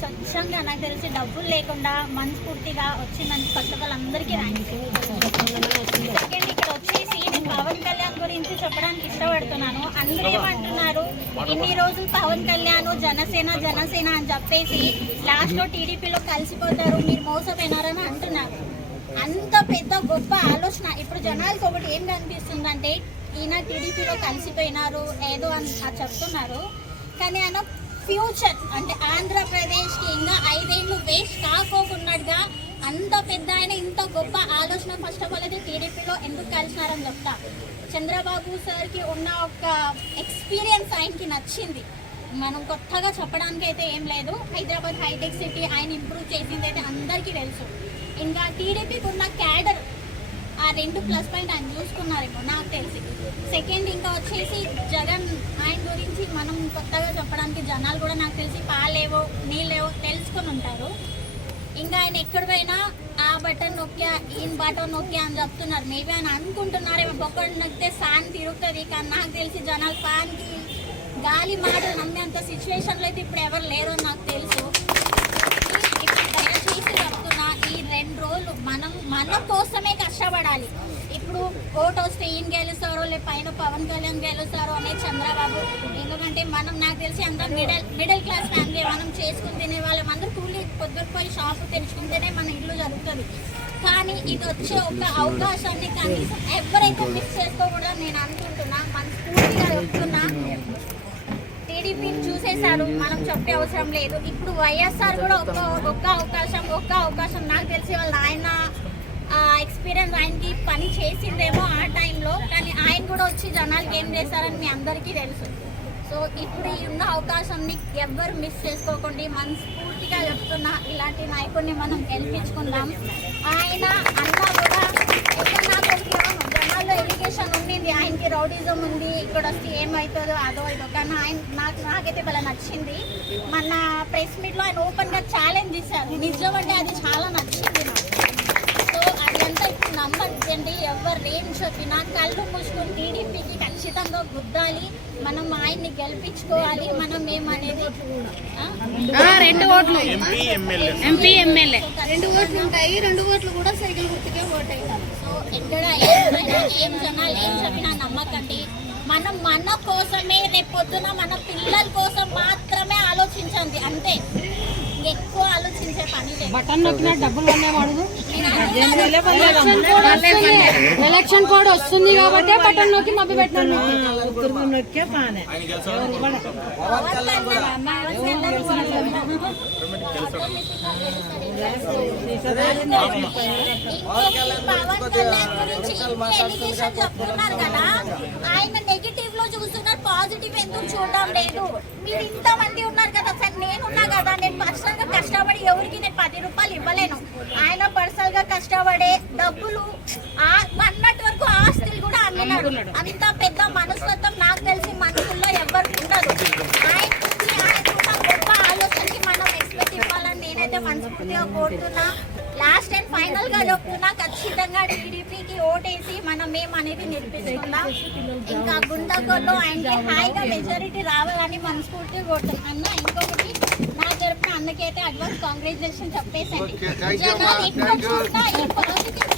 స్వచ్ఛంగా నాకు తెలిసి డబ్బులు లేకుండా మనస్ఫూర్తిగా వచ్చిందని ఫస్ట్ ఆఫ్ ఆల్ అందరికీ థ్యాంక్స్. సెకండ్ ఇక్కడ వచ్చేసి నేను పవన్ కళ్యాణ్ గురించి చెప్పడానికి ఇష్టపడుతున్నాను. అందరూ ఏమంటున్నారు, ఇన్ని రోజులు పవన్ కళ్యాణ్ జనసేన జనసేన అని చెప్పేసి లాస్ట్లో టీడీపీలో కలిసిపోతారు, మీరు మోసపోయినారని అంటున్నారు. అంత పెద్ద గొప్ప ఆలోచన ఇప్పుడు జనాలకు ఒకటి ఏం కనిపిస్తుందంటే ఈయన టీడీపీలో కలిసిపోయినారు ఏదో అని చెప్తున్నారు. కానీ ఆయన ఫ్యూచర్ అంటే ఆంధ్రప్రదేశ్కి ఇంకా 5 ఏళ్ళు వేస్ట్ కాకోకున్నట్టుగా అంత పెద్ద ఆయన ఇంత గొప్ప ఆలోచన ఫస్ట్ ఆఫ్ ఆల్ అయితే టీడీపీలో ఎందుకు కలిసినారని చెప్తా. చంద్రబాబు సార్కి ఉన్న ఒక ఎక్స్పీరియన్స్ ఆయనకి నచ్చింది. మనం కొత్తగా చెప్పడానికి అయితే ఏం లేదు. హైదరాబాద్ హైటెక్ సిటీ ఆయన ఇంప్రూవ్ చేసింది అయితే అందరికీ తెలుసు. ఇంకా టీడీపీకి ఉన్న క్యాడర్ ఆ 2 ప్లస్ పాయింట్ ఆయన చూసుకున్నారేమో నాకు తెలిసి. సెకండ్ ఇంకా వచ్చేసి జగన్ ఆయన గురించి మనం కొత్తగా చెప్పడానికి జనాలు కూడా నాకు తెలిసి పాలేవో నీళ్ళేవో తెలుసుకొని ఉంటారు. ఇంకా ఆయన ఎక్కడ పోయినా ఆ బటన్ నొక్కా ఈయన బటన్ నొక్కా అని చెప్తున్నారు. మేబీ ఆయన అనుకుంటున్నారేమో బొక్కడు నొక్కితే ఫ్యాన్ తిరుగుతుంది, కానీ నాకు తెలిసి జనాలు ఫ్యాన్కి గాలి మాటలు నమ్మేంత సిచ్యువేషన్లో అయితే ఇప్పుడు ఎవరు లేరు అని నాకు తెలుసు. దయచేసి చెప్తున్నా, ఈ 2 రోజులు మనం మన కోసమే కష్టపడాలి. ఇప్పుడు ఓటు వస్తే ఈయన గెలుస్తారో లేక పైన పవన్ కళ్యాణ్ గెలుస్తారో అనేది చంద్రబాబు. ఎందుకంటే మనం నాకు తెలిసి అంత మిడిల్ క్లాస్ ఫ్యామిలీ, మనం చేసుకుని తినే వాళ్ళం అందరూ కూలి పొద్దుకుపోయి షాపు తెరుచుకుంటేనే మన ఇల్లు జరుగుతుంది. కానీ ఇది వచ్చే ఒక అవకాశాన్ని కనీసం ఎవరైతే మిస్ చేసుకోకూడదని నేను అనుకుంటున్నా. మనస్ఫూర్తిగా చెప్తున్నా, టీడీపీని చూసేశారు, మనం చెప్పే అవసరం లేదు. ఇప్పుడు వైఎస్ఆర్ కూడా ఒక్క అవకాశం నాకు తెలిసి వాళ్ళ ఆయన ఎక్స్పీరియన్స్ ఆయనకి పని చేసిందేమో ఆ టైంలో, కానీ ఆయన కూడా వచ్చి జనాలకి ఏం చేశారని మీ అందరికీ తెలుసు. సో ఇప్పుడు ఈ ఉన్న అవకాశాన్ని ఎవ్వరు మిస్ చేసుకోకండి. మనస్ఫూర్తిగా చెప్తున్నా, ఇలాంటి నాయకుడిని మనం గెలిపించుకుందాం. ఆయన అన్నా కూడా నాకు జనాల్లో ఎడ్యుకేషన్ ఉండింది, ఆయనకి రౌడిజం ఉంది, ఇక్కడ వస్తే ఏమవుతుందో అదో ఇదో, కానీ ఆయన నాకైతే బాగా నచ్చింది. మన ప్రెస్ మీట్లో ఆయన ఓపెన్గా ఛాలెంజ్ ఇచ్చారు, నిజం అంటే అది చాలా నచ్చింది నాకు. సో అది అంతా ఇప్పుడు నమ్మద్దండి, ఎవరు ఏం చెప్పినా కళ్ళు మూసుకొని టీడీపీకి ఖచ్చితంగా గుద్దాలి, మనం ఆయన్ని గెలిపించుకోవాలి. మనం ఏమనేది 2 ఓట్లు ఎంపీ ఎమ్మెల్యే 2 ఓట్లు ఉంటాయి, 2 ఓట్లు కూడా సైకిల్ గుర్తుకే ఓటైతారు. సో ఎక్కడ ఏం జనాలు ఏం చెప్పినా నమ్మకండి. మనం మన కోసమే రేపు పొద్దున మన పిల్లల కోసం మాత్రమే ఆలోచించండి, అంతే. ఎక్కువ ఆలోచించే పని లేదు. బటన్ నొక్కినా డబ్బులు వాడు ఎలక్షన్ కోడ్ వస్తుంది కాబట్టి బటన్ నొక్కి మబ్బి పెట్టినాను. చెప్తున్నారు కదా, ఆయన నెగిటివ్ లో చూస్తున్నారు, పాజిటివ్ ఎందుకు చూడడం లేదు? మీరు ఇంతమంది ఉన్నారు కదా సార్, నేనున్నా కదా, నేను పర్సనల్ గా కష్టపడి ఎవరికి నేను 10 రూపాయలు ఇవ్వలేను. ఆయన పర్సనల్ గా కష్టపడే డబ్బులు అన్నట్టు వరకు ఆస్తులు కూడా అమ్మినాడు. అంత పెద్ద మనస్తత్వం నాకు తెలిసి మనుషుల్లో ఎవరికి ఉండదు. ఆయనకున్న గొప్ప ఆలోచనకి మనం ఎక్స్పెక్ట్ ఇవ్వాలని నేనైతే మనస్ఫూర్తిగా కోరుతున్నా. లాస్ట్ అండ్ ఫైనల్ గా చెప్తున్నా, ఖచ్చితంగా టీడీపీకి ఓటేసి మనం ఏమనేది నిరూపించుకుందాం. ఇంకా గుంటకల్లో ఆయనకి హాయిగా మెజారిటీ రావాలని మనస్ఫూర్తిగా కోరుతున్నాం. అన్న ఇంకొకటి నా తరపున అన్నకైతే అడ్వాన్స్ కాంగ్రాచులేషన్ చెప్పేసండి. జనాలు ఎక్కువ చూసినా ఈ పాజిటివ్